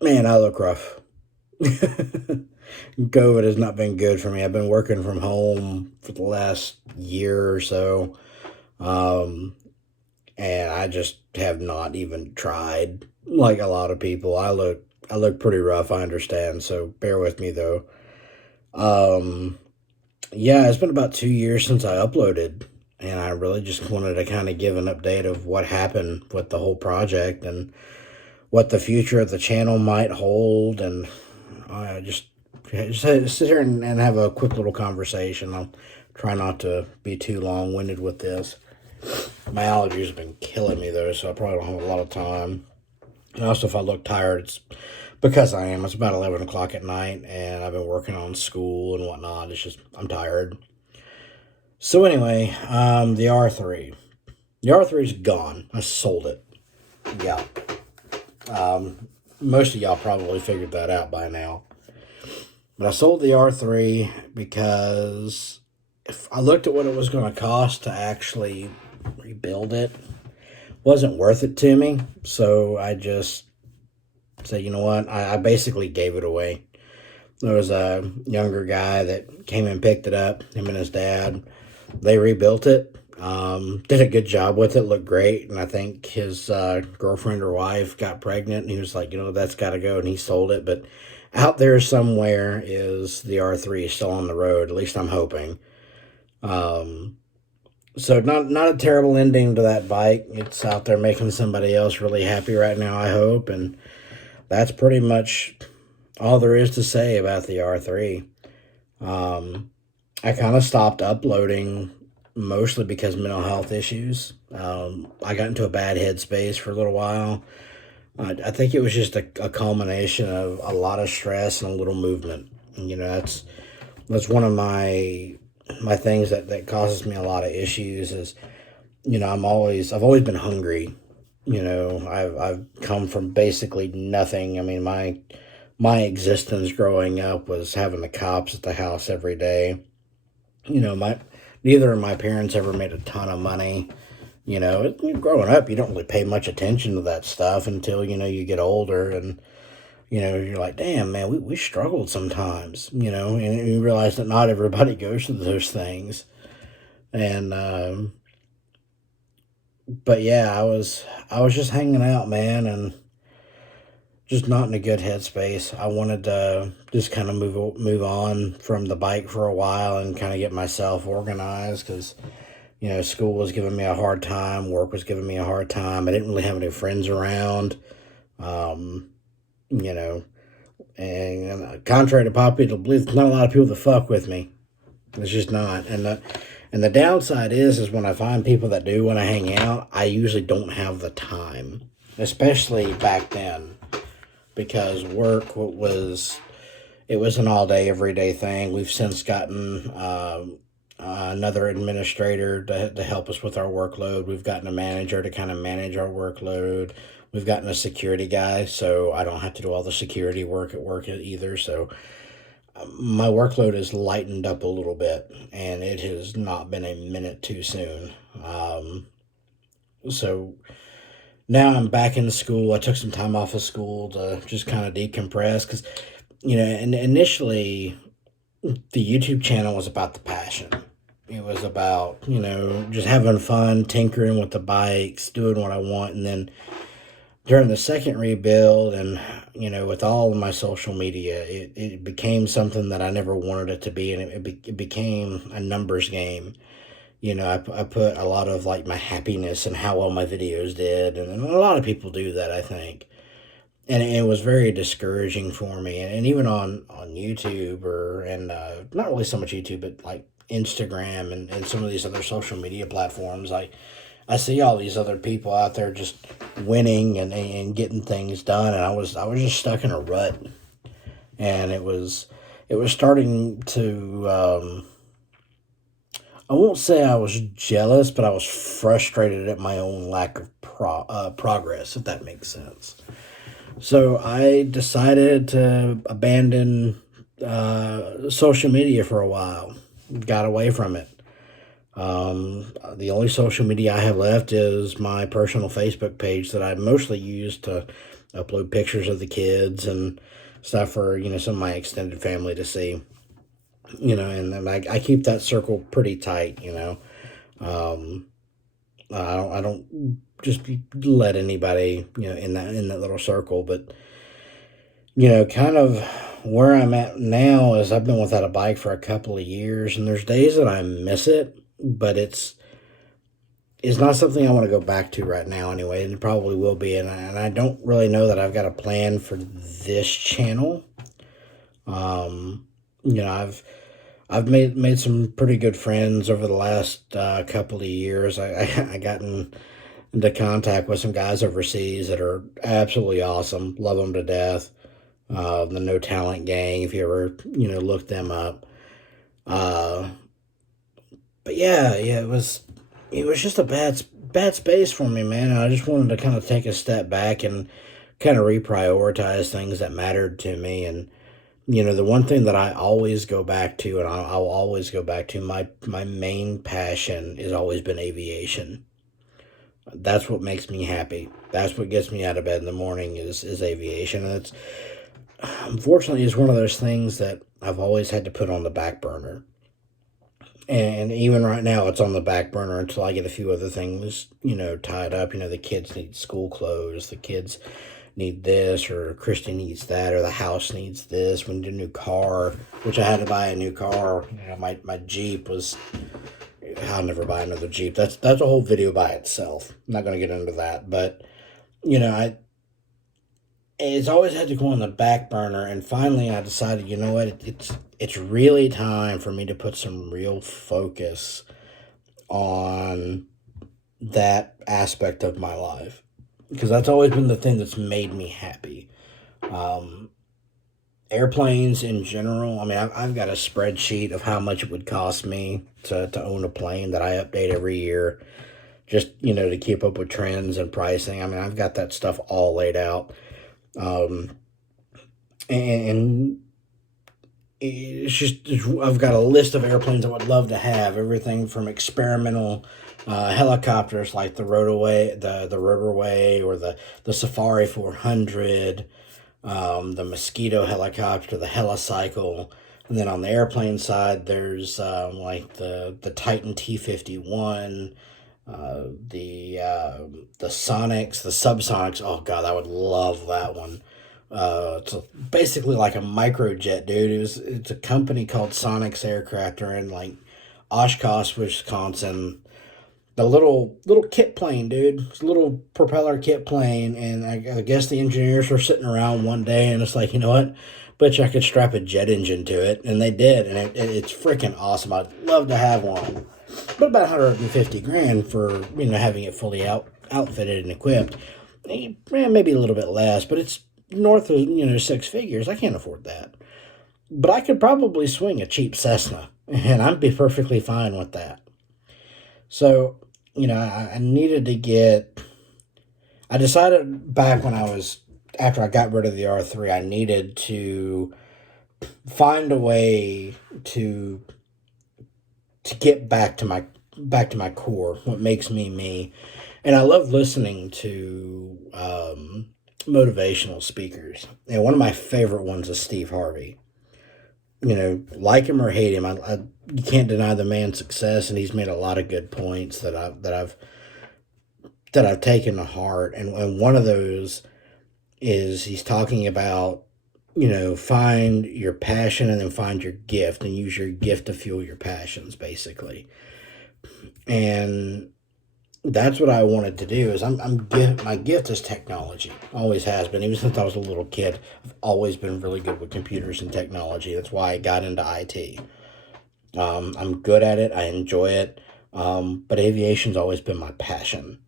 Man, I look rough. COVID has not been good for me. I've been working from home for the last year or so, um, and I just have not even tried like a lot of people. I look pretty rough. I understand, so bear with me though. Um, yeah, it's been about 2 years since I uploaded, and I really just wanted to kind of give an update of what happened with the whole project and what the future of the channel might hold, and just sit here and have a quick little conversation. I'll try not to be too long winded with this. My allergies have been killing me though, so I probably don't have a lot of time. And also, if I look tired, it's because I am. It's about 11 o'clock at night, and I've been working on school and whatnot. It's just I'm tired. So anyway, the R3. The R3's gone. I sold it. Yeah. Um, Most of y'all probably figured that out by now. But I sold the R3 because if I looked at what it was going to cost to actually rebuild it, wasn't worth it to me. So I just said, you know what? I basically gave it away. There was a younger guy that came and picked it up, him and his dad. They rebuilt it, did a good job with it, looked great. And I think his girlfriend or wife got pregnant, and he was like, that's got to go. And he sold it. But out there somewhere is the R3 still on the road. At least I'm hoping. Um, so not a terrible ending to that bike. It's out there making somebody else really happy right now, I hope. And that's pretty much all there is to say about the R3. Um, I kind of stopped uploading mostly because of mental health issues. I got into a bad headspace for a little while. I think it was just a culmination of a lot of stress and a little movement. And, that's one of my things that causes me a lot of issues is, I've always been hungry. I've come from basically nothing. I mean, my existence growing up was having the cops at the house every day. My neither of my parents ever made a ton of money. Growing up, you don't really pay much attention to that stuff until you get older, and you're like, damn, man, we struggled sometimes. And you realize that not everybody goes through those things. And but yeah, I was just hanging out, man, and just not in a good headspace. I wanted to just kind of move on from the bike for a while and kind of get myself organized because school was giving me a hard time, work was giving me a hard time. I didn't really have any friends around, um, you know, and contrary to popular belief, there's not a lot of people that fuck with me. It's just not, and the downside is when I find people that do want to hang out, I usually don't have the time, especially back then because work was it was an all day every day thing. We've since gotten another administrator to help us with our workload. We've gotten a manager to kind of manage our workload. We've gotten a security guy, so I don't have to do all the security work at work either. So my workload has lightened up a little bit, and it has not been a minute too soon. So now I'm back in school. I took some time off of school to just kind of decompress because, and initially the YouTube channel was about the passion. It was about, just having fun, tinkering with the bikes, doing what I want. And then during the second rebuild and, with all of my social media, it became something that I never wanted it to be. And it became a numbers game. I put a lot of like my happiness and how well my videos did. And a lot of people do that, I think. And it was very discouraging for me. And even on YouTube and not really so much YouTube, but like Instagram and some of these other social media platforms, I see all these other people out there just winning and getting things done. And I was just stuck in a rut. And it was starting to, I won't say I was jealous, but I was frustrated at my own lack of progress, if that makes sense. So I decided to abandon social media for a while. Got away from it. The only social media I have left is my personal Facebook page that I mostly use to upload pictures of the kids and stuff for, some of my extended family to see. And then I keep that circle pretty tight. Um, I don't just let anybody, in that little circle. But kind of where I'm at now is I've been without a bike for a couple of years, and there's days that I miss it, but it's not something I want to go back to right now anyway, and it probably will be. And I don't really know that I've got a plan for this channel. I've made some pretty good friends over the last couple of years. I gotten into contact with some guys overseas that are absolutely awesome. Love them to death. The No Talent Gang, if you ever look them up. Uh, but yeah, it was just a bad space for me, man. And I just wanted to kind of take a step back and kind of reprioritize things that mattered to me. And the one thing that I always go back to, and I'll always go back to, my main passion has always been aviation. That's what makes me happy. That's what gets me out of bed in the morning is aviation. And it's unfortunately is one of those things that I've always had to put on the back burner. And even right now, it's on the back burner until I get a few other things, tied up. The kids need school clothes. The kids need this, or Christy needs that, or the house needs this. We need a new car, which I had to buy a new car. My Jeep was... I'll never buy another Jeep. That's a whole video by itself. I'm not going to get into that. But, it's always had to go on the back burner, and finally I decided, you know what, it's really time for me to put some real focus on that aspect of my life, because that's always been the thing that's made me happy. Airplanes in general, I mean, I've got a spreadsheet of how much it would cost me to own a plane that I update every year, just, to keep up with trends and pricing. I mean, I've got that stuff all laid out. And it's just, I've got a list of airplanes I would love to have. Everything from experimental helicopters like the Rotorway, or the Safari 400, the Mosquito helicopter, the Helicycle. And then on the airplane side, there's like the Titan T-51, the Sonics, the Subsonics. Oh God, I would love that one. It's basically like a microjet, dude. It's a company called Sonics Aircraft. They're in like Oshkosh, Wisconsin. The little kit plane, dude. It's a little propeller kit plane, and I guess the engineers were sitting around one day, and it's like, you know what? Bet you I could strap a jet engine to it, and they did, and it's freaking awesome. I'd love to have one, but about 150 grand for having it fully outfitted and equipped. Maybe a little bit less, but it's north of six figures. I can't afford that, but I could probably swing a cheap Cessna, and I'd be perfectly fine with that. So I needed to get. I decided back after I got rid of the R3, I needed to find a way to get back to my core, what makes me me. And I love listening to motivational speakers. And one of my favorite ones is Steve Harvey. Like him or hate him, you can't deny the man's success, and he's made a lot of good points that I've taken to heart. And one of those is he's talking about, find your passion and then find your gift, and use your gift to fuel your passions, basically. And that's what I wanted to do. Is my gift is technology. Always has been. Even since I was a little kid, I've always been really good with computers and technology. That's why I got into IT. I'm good at it. I enjoy it. But aviation's always been my passion.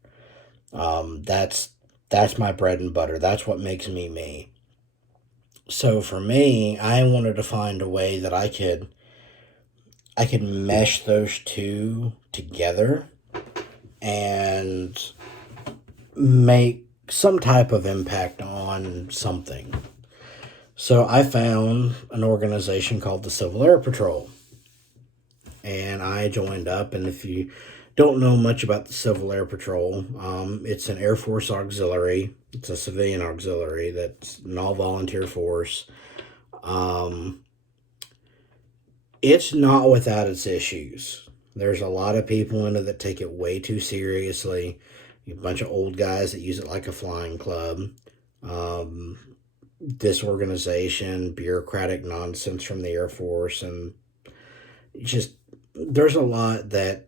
That's my bread and butter. That's what makes me me. So for me, I wanted to find a way that I could mesh those two together and make some type of impact on something. So I found an organization called the Civil Air Patrol, and I joined up. And if you don't know much about the Civil Air Patrol. It's an Air Force auxiliary. It's a civilian auxiliary that's an all-volunteer force. Um, it's not without its issues. There's a lot of people in it that take it way too seriously. A bunch of old guys that use it like a flying club. Um, Disorganization, bureaucratic nonsense from the Air Force, and just there's a lot that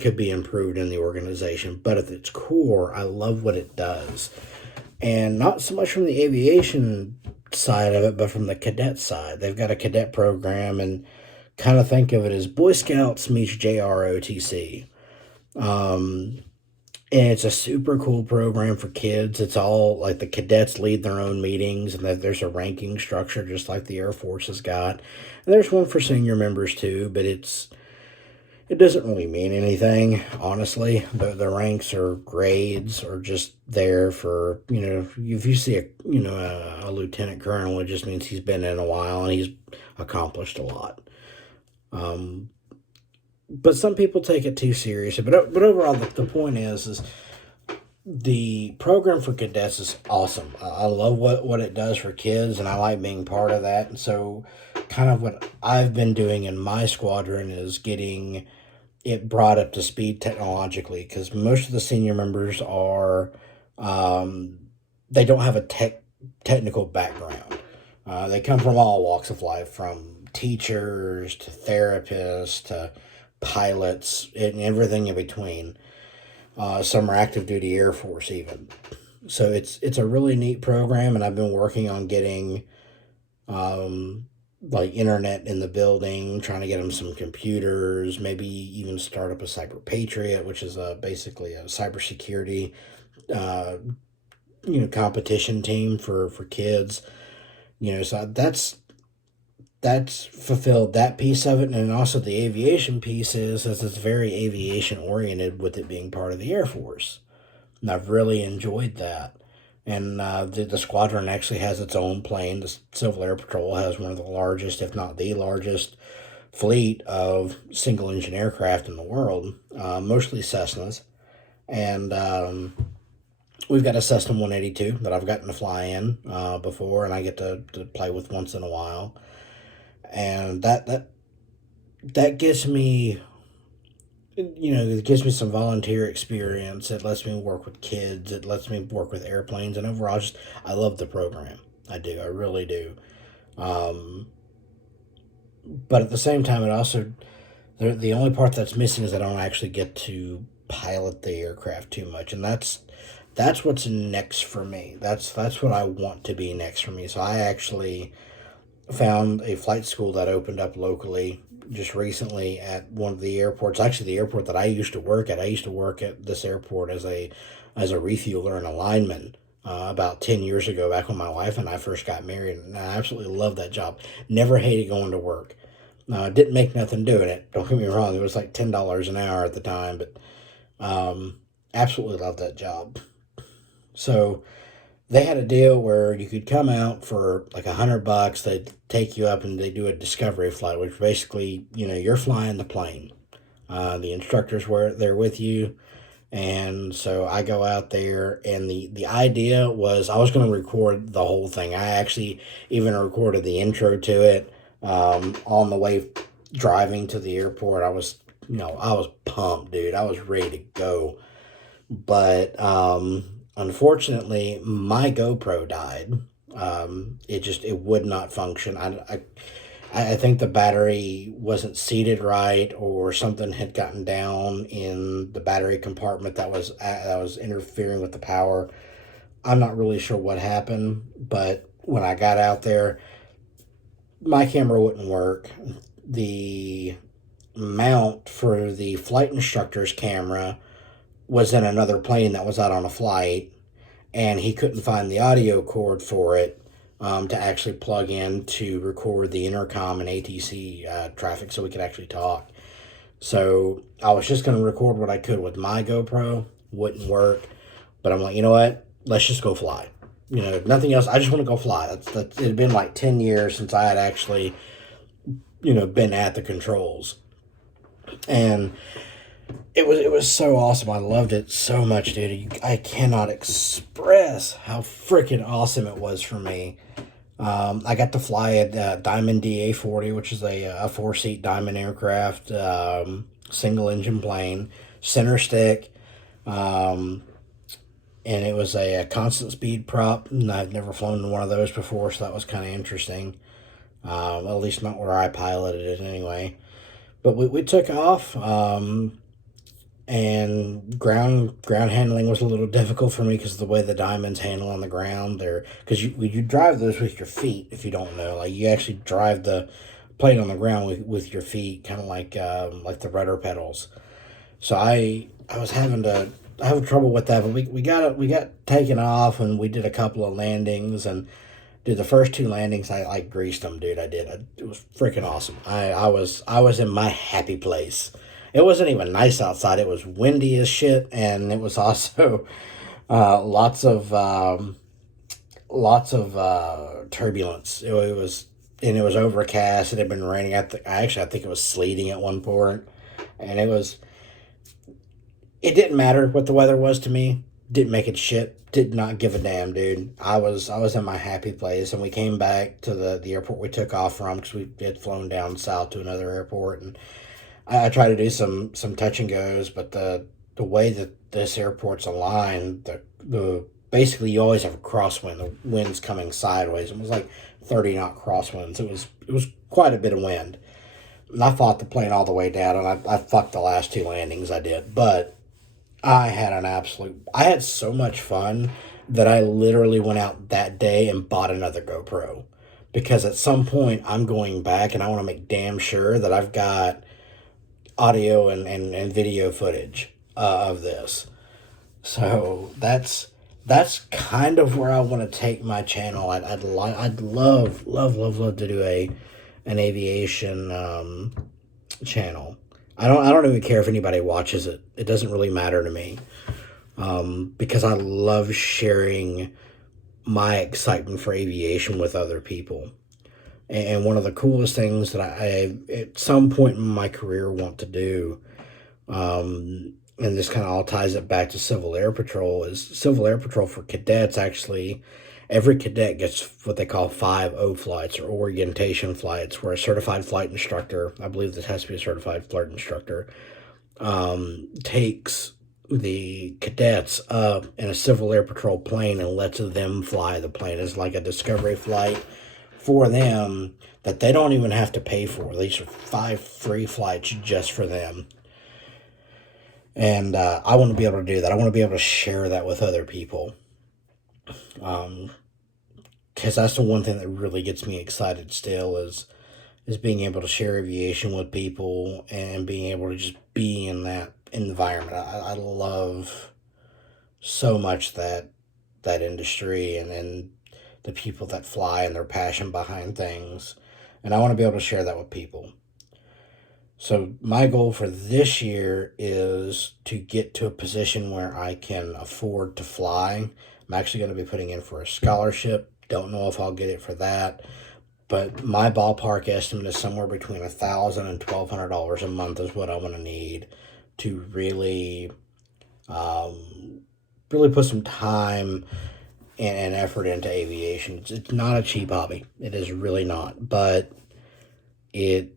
could be improved in the organization. But at its core, I love what it does, and not so much from the aviation side of it, but from the cadet side. They've got a cadet program, and kind of think of it as Boy Scouts meets JROTC. Um, and it's a super cool program for kids. It's all like the cadets lead their own meetings, and that there's a ranking structure just like the Air Force has got. And there's one for senior members too, but it doesn't really mean anything, honestly. The ranks or grades are just there for, if you see a lieutenant colonel, it just means he's been in a while and he's accomplished a lot. But some people take it too seriously. But overall, the point is the program for cadets is awesome. I love what it does for kids, and I like being part of that. And so, kind of what I've been doing in my squadron is getting it brought up to speed technologically, because most of the senior members are they don't have a technical background. They come from all walks of life, from teachers to therapists to pilots and everything in between. Some are active duty Air Force even. So it's a really neat program, and I've been working on getting like internet in the building, trying to get them some computers, maybe even start up a Cyber Patriot, which is basically a cybersecurity competition team for kids. So that's fulfilled that piece of it. And also the aviation piece is it's very aviation oriented, with it being part of the Air Force. And I've really enjoyed that. And the squadron actually has its own plane. The Civil Air Patrol has one of the largest, if not the largest, fleet of single engine aircraft in the world, mostly Cessnas. And we've got a Cessna 182 that I've gotten to fly in before, and I get to play with once in a while. And that gives me, it gives me some volunteer experience. It lets me work with kids. It lets me work with airplanes. And overall, I love the program. I do. I really do. But at the same time, it also, the only part that's missing is I don't actually get to pilot the aircraft too much. And that's what's next for me. That's what I want to be next for me. So I actually found a flight school that opened up locally just recently at one of the airports. Actually, the airport that I used to work at. I used to work at this airport as a refueler and a lineman about 10 years ago, back when my wife and I first got married. And I absolutely loved that job. Never hated going to work. Didn't make nothing doing it. Don't get me wrong. It was like $10 an hour at the time, but absolutely loved that job. So they had a deal where you could come out for like $100. They'd take you up and they do a discovery flight, which basically, you're flying the plane. The instructors were there with you. And so I go out there, and the idea was I was going to record the whole thing. I actually even recorded the intro to it on the way driving to the airport. I was pumped, dude. I was ready to go. But unfortunately, my GoPro died. It would not function. I think the battery wasn't seated right, or something had gotten down in the battery compartment that was interfering with the power. I'm not really sure what happened, but when I got out there, my camera wouldn't work. The mount for the flight instructor's camera was in another plane that was out on a flight, and he couldn't find the audio cord for it to actually plug in to record the intercom and ATC traffic so we could actually talk. So I was just going to record what I could with my GoPro. Wouldn't work. But I'm like, you know what? Let's just go fly. Nothing else. I just want to go fly. It had been like 10 years since I had actually, been at the controls. And it was so awesome. I loved it so much, dude. I cannot express how freaking awesome it was for me. I got to fly a Diamond DA-40, which is a four-seat Diamond aircraft, single engine plane, center stick, um, and it was a constant speed prop. And I've never flown one of those before, so that was kind of interesting. At least not where I piloted it anyway. But we took off. And ground handling was a little difficult for me because of the way the diamonds handle on the ground. There, because you drive those with your feet. If you don't know, like you actually drive the plane on the ground with your feet, kind of like the rudder pedals. So I was having trouble with that, but we got taken off and we did a couple of landings and. Dude, the first two landings, I greased them, dude. I did. It was freaking awesome. I was in my happy place. It wasn't even nice outside. It was windy as shit, and it was also lots of turbulence. It was overcast. It had been raining. I think it was sleeting at one point, and it didn't matter what the weather was to me. Didn't make it shit. Did not give a damn, dude. I was in my happy place, and we came back to the airport we took off from because we had flown down south to another airport, and I tried to do some touch and goes, but the way that this airport's aligned, the basically you always have a crosswind. The wind's coming sideways. It was like 30 knot crosswinds. It was quite a bit of wind. And I fought the plane all the way down, and I fucked the last two landings I did, but. I had so much fun that I literally went out that day and bought another GoPro. Because at some point I'm going back and I want to make damn sure that I've got audio and video footage of this. So that's kind of where I want to take my channel. I'd love to do an aviation channel. I don't even care if anybody watches it. It doesn't really matter to me. Because I love sharing my excitement for aviation with other people. And one of the coolest things that I at some point in my career want to do, and this kind of all ties it back to Civil Air Patrol, is Civil Air Patrol for cadets actually. Every cadet gets what they call 5O flights or orientation flights, where a certified flight instructor, I believe this has to be a certified flight instructor, takes the cadets up in a Civil Air Patrol plane and lets them fly the plane. It's like a discovery flight for them that they don't even have to pay for. These are 5 free flights just for them. And I want to be able to do that. I want to be able to share that with other people. Because that's the one thing that really gets me excited still is being able to share aviation with people and being able to just be in that environment. I love so much that industry and the people that fly and their passion behind things. And I want to be able to share that with people. So my goal for this year is to get to a position where I can afford to fly. I'm actually going to be putting in for a scholarship. Don't know if I'll get it for that. But my ballpark estimate is somewhere between $1,000 and $1,200 a month is what I'm going to need to really put some time and effort into aviation. It's not a cheap hobby. It is really not. But it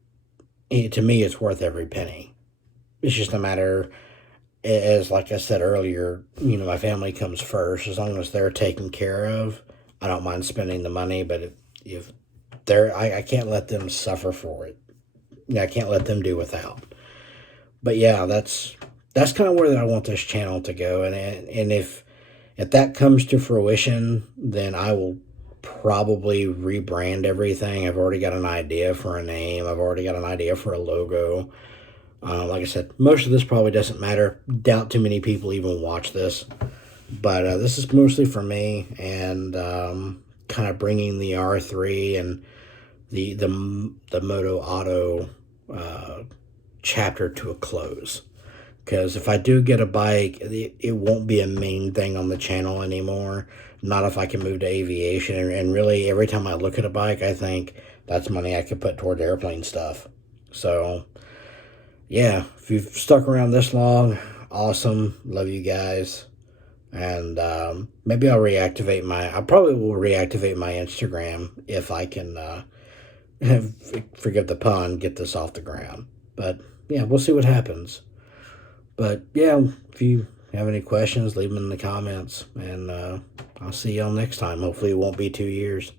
to me, it's worth every penny. It's just a matter, as like I said earlier, my family comes first. As long as they're taken care of, I don't mind spending the money. But if they're, I can't let them suffer for it. I can't let them do without. But yeah, that's kind of where I want this channel to go. And if that comes to fruition, then I will probably rebrand everything. I've already got an idea for a name. I've already got an idea for a logo. Like I said, most of this probably doesn't matter. Doubt too many people even watch this. But this is mostly for me and kind of bringing the R3 and the Moto Auto chapter to a close. Because if I do get a bike, it won't be a main thing on the channel anymore. Not if I can move to aviation. And really, every time I look at a bike, I think that's money I could put toward airplane stuff. So, yeah, if you've stuck around this long, awesome. Love you guys. And maybe I probably will reactivate my Instagram if I can, forgive the pun, get this off the ground. But yeah, we'll see what happens. But yeah, if you have any questions, leave them in the comments. And I'll see y'all next time. Hopefully, it won't be 2 years.